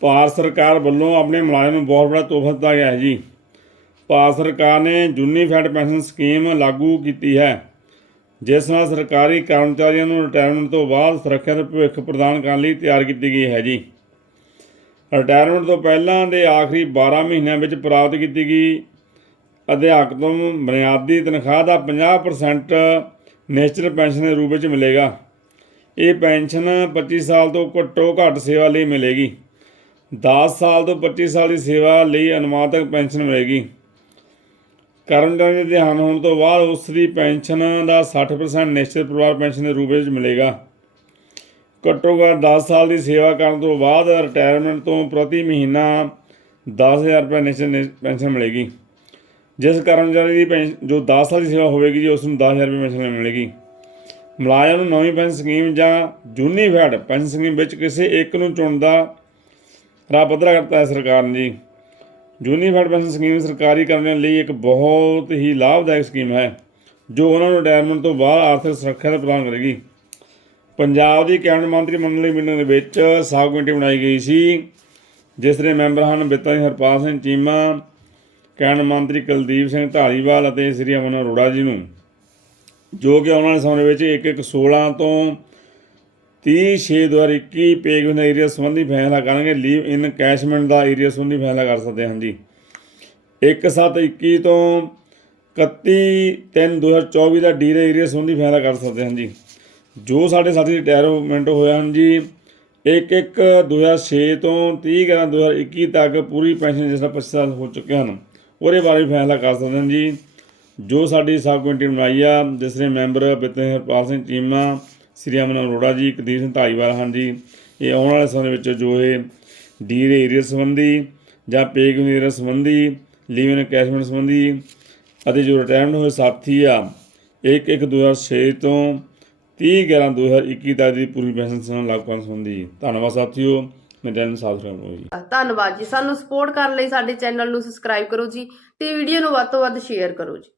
ਭਾਰਤ ਸਰਕਾਰ ਵੱਲੋਂ ਆਪਣੇ ਮੁਲਾਜ਼ਮ ਨੂੰ ਬਹੁਤ ਬੜਾ ਤੋਹਫਾ ਦਿੱਤਾ ਗਿਆ ਹੈ ਜੀ। ਭਾਰਤ ਸਰਕਾਰ ਨੇ ਯੂਨੀਫਾਈਡ ਪੈਨਸ਼ਨ ਸਕੀਮ ਲਾਗੂ ਕੀਤੀ ਹੈ। ਜਿਸ ਨਾਲ ਸਰਕਾਰੀ ਕਰਮਚਾਰੀਆਂ ਨੂੰ ਰਿਟਾਇਰਮੈਂਟ ਤੋਂ ਬਾਅਦ ਸੁਰੱਖਿਅਤ ਭਵਿੱਖ ਪ੍ਰਦਾਨ ਕਰਨ ਲਈ ਤਿਆਰ ਕੀਤੀ ਗਈ ਹੈ ਜੀ। ਰਿਟਾਇਰਮੈਂਟ ਤੋਂ ਪਹਿਲਾਂ ਦੇ ਆਖਰੀ 12 ਮਹੀਨਿਆਂ ਵਿੱਚ ਪ੍ਰਾਪਤ ਕੀਤੀ ਗਈ ਅਧਿਆਪਕ ਤੋਂ ਬੁਨਿਆਦੀ ਤਨਖਾਹ ਦਾ 50% ਨੈਸ਼ਨਲ ਪੈਨਸ਼ਨ ਦੇ ਰੂਪ ਵਿੱਚ ਮਿਲੇਗਾ। ਇਹ ਪੈਨਸ਼ਨ 25 ਸਾਲ ਤੋਂ ਘੱਟੋ ਘੱਟ ਸੇਵਾ ਲਈ ਮਿਲੇਗੀ। 10 ਸਾਲ ਤੋਂ 25 ਸਾਲ ਦੀ ਸੇਵਾ ਲਈ ਅਨੁਮਾਨਿਤ ਪੈਨਸ਼ਨ ਮਿਲੇਗੀ। ਕਰਮਚਾਰੀ ਦੇ ਦੇਹਾਂਤ ਹੋਣ ਤੋਂ ਬਾਅਦ ਉਸ ਦੀ ਪੈਨਸ਼ਨ ਦਾ 60% ਨਿਸ਼ਚਿਤ ਪਰਿਵਾਰ ਪੈਨਸ਼ਨ ਦੇ ਰੂਪ ਵਿੱਚ ਮਿਲੇਗਾ। ਘੱਟੋ ਘੱਟ 10 ਸਾਲ ਦੀ ਸੇਵਾ ਕਰਨ ਤੋਂ ਬਾਅਦ ਰਿਟਾਇਰਮੈਂਟ ਤੋਂ ਪ੍ਰਤੀ ਮਹੀਨਾ 10000 ਰੁਪਏ ਨਿਸ਼ਚਿਤ ਪੈਨਸ਼ਨ ਮਿਲੇਗੀ। ਜਿਸ ਕਰਮਚਾਰੀ ਦੀ ਪੈਨਸ਼ਨ ਜੋ 10 ਸਾਲ ਦੀ ਸੇਵਾ ਹੋਵੇਗੀ ਜੀ, ਉਸ ਨੂੰ 10000 ਰੁਪਏ ਪੈਨਸ਼ਨ ਮਿਲੇਗੀ। ਮੁਲਾਜ਼ਮ ਨੂੰ ਨਵੀਂ ਪੈਨਸ਼ਨ ਸਕੀਮ ਜਾਂ ਯੂਨੀਫਾਈਡ ਪੈਨਸ਼ਨ ਸਕੀਮ ਵਿੱਚ ਕਿਸੇ ਇੱਕ ਨੂੰ ਚੁਣਦਾ ਰਾਹ ਪੱਧਰਾ ਕਰਤਾ ਹੈ ਸਰਕਾਰ ਨੇ ਜੀ। ਯੂਨੀਫਾਈਡ ਪੈਨਸ਼ਨ ਸਕੀਮ ਸਰਕਾਰੀ ਕਰਮਚਾਰੀਆਂ ਲਈ ਇੱਕ ਬਹੁਤ ਹੀ ਲਾਭਦਾਇਕ ਸਕੀਮ ਹੈ, ਜੋ ਉਹਨਾਂ ਨੂੰ ਰਿਟਾਇਰਮੈਂਟ ਤੋਂ ਬਾਅਦ ਆਰਥਿਕ ਸੁਰੱਖਿਆ ਦਾ ਪ੍ਰਦਾਨ ਕਰੇਗੀ। ਪੰਜਾਬ ਦੀ ਕੈਬਨਿਟ ਮੰਤਰੀ ਮੰਡਲ ਦੀ ਮੀਟਿੰਗ ਦੇ ਵਿੱਚ ਸਾਬ ਕਮੇਟੀ ਬਣਾਈ ਗਈ ਸੀ, ਜਿਸ ਦੇ ਮੈਂਬਰ ਹਨ ਬਿੱਤਾ ਜੀ ਹਰਪਾਲ ਸਿੰਘ ਚੀਮਾ, ਕੈਬਨਿਟ ਮੰਤਰੀ ਕੁਲਦੀਪ ਸਿੰਘ ਧਾਲੀਵਾਲ ਅਤੇ ਸ੍ਰੀ ਅਮਨ ਅਰੋੜਾ ਜੀ ਨੂੰ, ਜੋ ਕਿ ਆਉਣ ਵਾਲੇ ਸਮੇਂ ਵਿੱਚ ਇੱਕ ਇੱਕ 16 ਤੋਂ 30 6 2021 ਪੇਗ ਵਿਨ ਏਰੀਆ ਸੰਬੰਧੀ ਫੈਸਲਾ ਕਰਨਗੇ ਲੀਵ ਇਨ ਕੈਸ਼ਮੈਂਟ ਦਾ ਏਰੀਆ ਸੰਬੰਧੀ ਫੈਸਲਾ ਕਰ ਸਕਦੇ ਹਨ ਜੀ। 1 7 21 ਤੋਂ 31 3 2024 ਦਾ ਡੀ ਦੇ ਏਰੀਆ ਸੰਬੰਧੀ ਫੈਸਲਾ ਕਰ ਸਕਦੇ ਹਨ ਜੀ। ਜੋ ਸਾਡੇ ਸਾਥੀ ਰਿਟਾਇਰਮੈਂਟ ਹੋਇਆ ਹਨ ਜੀ 1 1 2006 ਤੋਂ 30 11 2021 ਤੱਕ ਪੂਰੀ ਪੈਨਸ਼ਨ ਜਿਸ ਦਾ 25 ਸਾਲ ਹੋ ਚੁੱਕੇ ਹਨ, ਉਹਦੇ ਬਾਰੇ ਵੀ ਫੈਸਲਾ ਕਰ ਸਕਦੇ ਹਨ ਜੀ। ਜੋ ਸਾਡੀ ਸਬ ਕਮੇਟੀ ਬਣਾਈ ਆ, ਜਿਸ ਦੇ ਮੈਂਬਰ ਬਿਤਨ ਹਰਪਾਲ ਸਿੰਘ ਚੀਮਾ ਸ੍ਰੀ ਅਮਨ ਅਰੋੜਾ ਜੀ ਕਦੀਰ ਸਿੰਘ ਧਾਲੀਵਾਲ ਹਨ ਜੀ। ਇਹ ਆਉਣ ਵਾਲੇ ਸਮੇਂ ਵਿੱਚ ਜੋ ਇਹ ਡੀ ਦੇ ਏਰੀਆ ਸੰਬੰਧੀ ਜਾਂ ਪੇਗ ਏਰੀਆ ਸੰਬੰਧੀ ਲੀਵ ਇਨ ਕੈਸ਼ਮੈਂਟ ਸੰਬੰਧੀ ਅਤੇ ਜੋ ਰਿਟਾਇਰਮੈਂਟ ਹੋਏ ਸਾਥੀ ਆ 1 1 2006 ਤੋਂ 30 11 2021 ਤੱਕ ਦੀ ਪੂਰੀ ਪੈਨਸ਼ਨ ਸਾਨੂੰ ਲਾਗੂ ਕਰਨ ਸੰਬੰਧੀ। ਧੰਨਵਾਦ ਸਾਥੀਓ। ਮੈਂ ਚੈਨਲ ਨੂੰ ਸਾਬਸਕ੍ਰਾਈਬ ਕਰੋ ਜੀ। ਧੰਨਵਾਦ ਜੀ। ਸਾਨੂੰ ਸਪੋਰਟ ਕਰਨ ਲਈ ਸਾਡੇ ਚੈਨਲ ਨੂੰ ਸਬਸਕ੍ਰਾਈਬ ਕਰੋ ਜੀ ਤੇ ਵੀਡੀਓ ਨੂੰ ਵੱਧ ਤੋਂ ਵੱਧ ਸ਼ੇਅਰ ਕਰੋ ਜੀ।